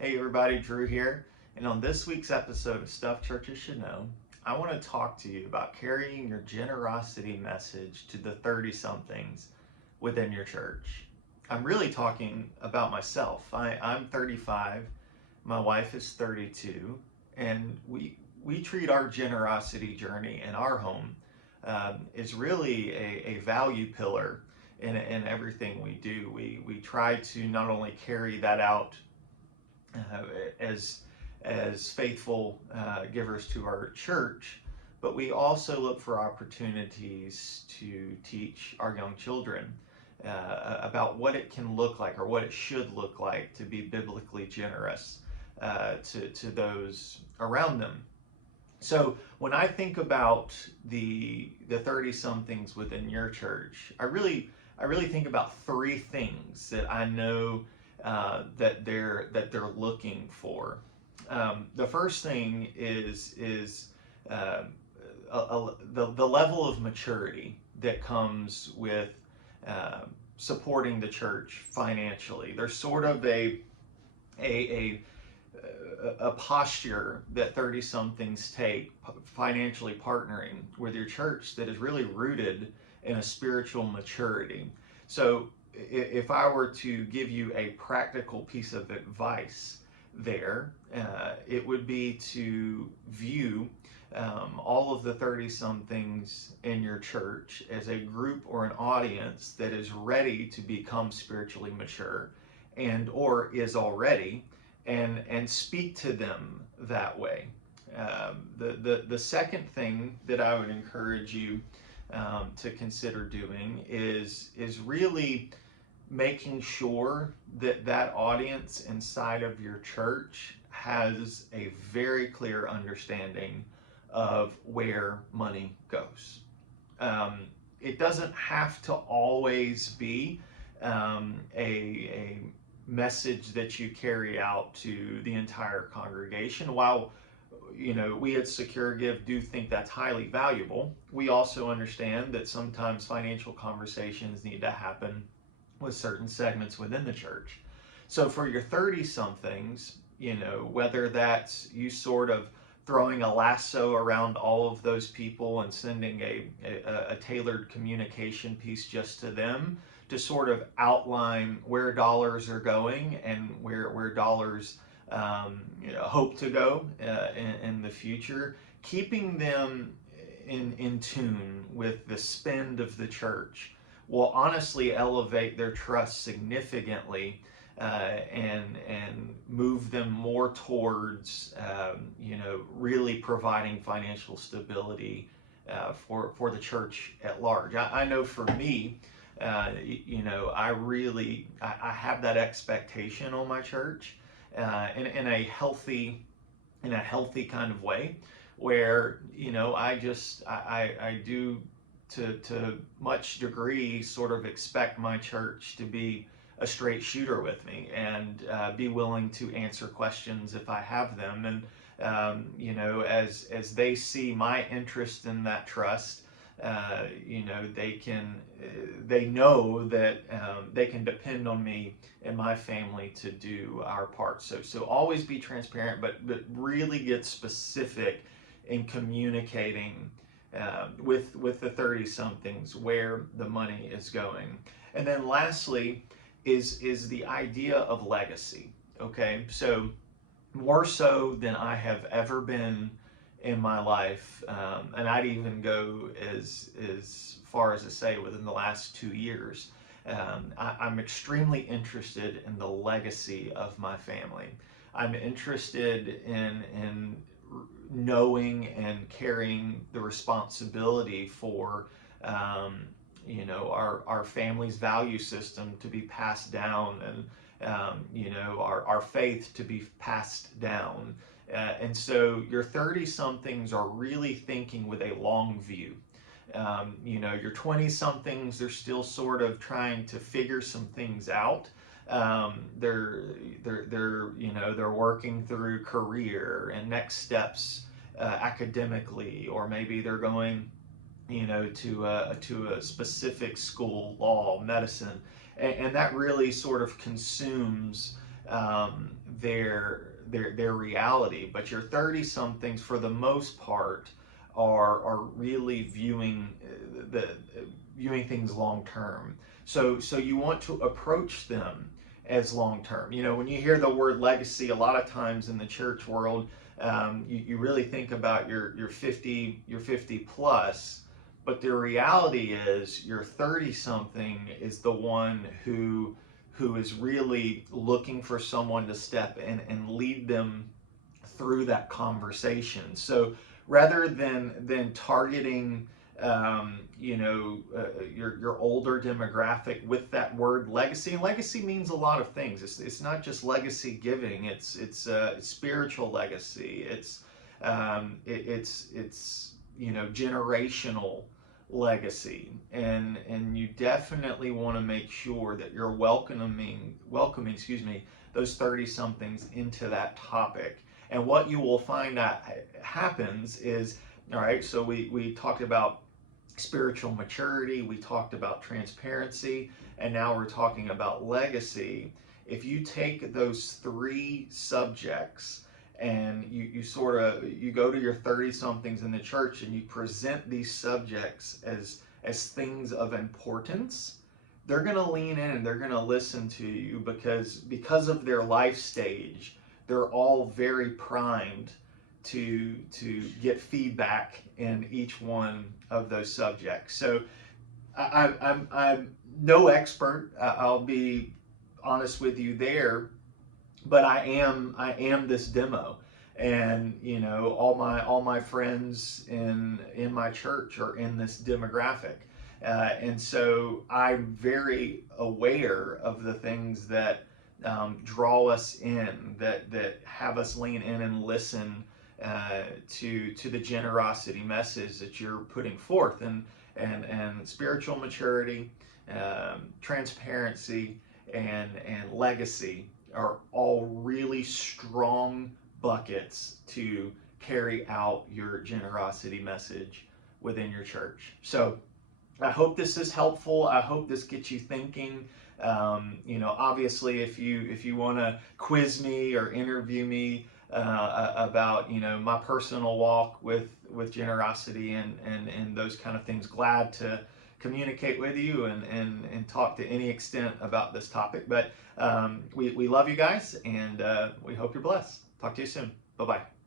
Hey everybody, Drew here. And on this week's episode of Stuff Churches Should Know, I want to talk to you about carrying your generosity message to the 30 somethings within your church. I'm really talking about myself. I'm 35, my wife is 32, and we treat our generosity journey in our home is really a value pillar in everything we do. We try to not only carry that out uh, as as faithful givers to our church, but we also look for opportunities to teach our young children about what it can look like or what it should look like to be biblically generous to those around them. So when I think about the 30 somethings within your church, I really think about three things that I know that they're looking for. The first thing is uh, the level of maturity that comes with uh, supporting the church financially. There's sort of a a posture that 30 somethings take financially partnering with your church that is really rooted in a spiritual maturity. So, if I were to give you a practical piece of advice there, it would be to view all of the 30 somethings in your church as a group or an audience that is ready to become spiritually mature and or is already, and speak to them that way. The second thing that I would encourage you to consider doing is really making sure that that audience inside of your church has a very clear understanding of where money goes. Um, it doesn't have to always be a message that you carry out to the entire congregation. While we at Secure Give do think that's highly valuable, we also understand that sometimes financial conversations need to happen with certain segments within the church. So for your 30 somethings, whether that's you sort of throwing a lasso around all of those people and sending a tailored communication piece just to them to sort of outline where dollars are going and where dollars hope to go in the future, keeping them in tune with the spend of the church will honestly elevate their trust significantly and move them more towards really providing financial stability for the church at large. I know for me, I have that expectation on my church in a healthy kind of way, where I do to much degree sort of expect my church to be a straight shooter with me and be willing to answer questions if I have them. And as they see my interest in that trust, they know that they can depend on me and my family to do our part. So always be transparent, but really get specific in communicating with the 30 somethings where the money is going. And then lastly is the idea of legacy. Okay, so more so than I have ever been in my life, and I'd even go as far as to say within the last 2 years, I'm extremely interested in the legacy of my family. I'm interested in knowing and carrying the responsibility for our family's value system to be passed down, and our faith to be passed down. And so your 30 somethings are really thinking with a long view. Your 20 somethings, they're still sort of trying to figure some things out. They're working through career and next steps academically, or maybe they're going to a specific school, law, medicine, and that really sort of consumes their reality. But your 30 somethings, for the most part, are really the viewing things long term. So you want to approach them as long term. You know, when you hear the word legacy, a lot of times in the church world, you really think about your 50 plus, but the reality is your 30 something is the one who is really looking for someone to step in and lead them through that conversation. So rather than targeting your older demographic with that word legacy, and legacy means a lot of things. It's not just legacy giving. It's spiritual legacy. It's generational legacy, and you definitely want to make sure that you're welcoming those 30 somethings into that topic. And what you will find that happens is, all right, so we talked about spiritual maturity, we talked about transparency, and now we're talking about legacy. If you take those three subjects and you go to your 30 somethings in the church and you present these subjects as things of importance, they're going to lean in and they're going to listen to you because of their life stage. They're all very primed to get feedback in each one of those subjects. So I'm no expert. I'll be honest with you there, but I am this demo, and all my friends in my church are in this demographic, and so I'm very aware of the things that draw us in, that have us lean in and listen to the generosity message that you're putting forth, and spiritual maturity, transparency, and legacy are all really strong buckets to carry out your generosity message within your church. So I hope this is helpful. I hope this gets you thinking. Obviously, if you want to quiz me or interview me about my personal walk with generosity and those kind of things, glad to communicate with you and talk to any extent about this topic. But we love you guys, and we hope you're blessed. Talk to you soon. Bye bye.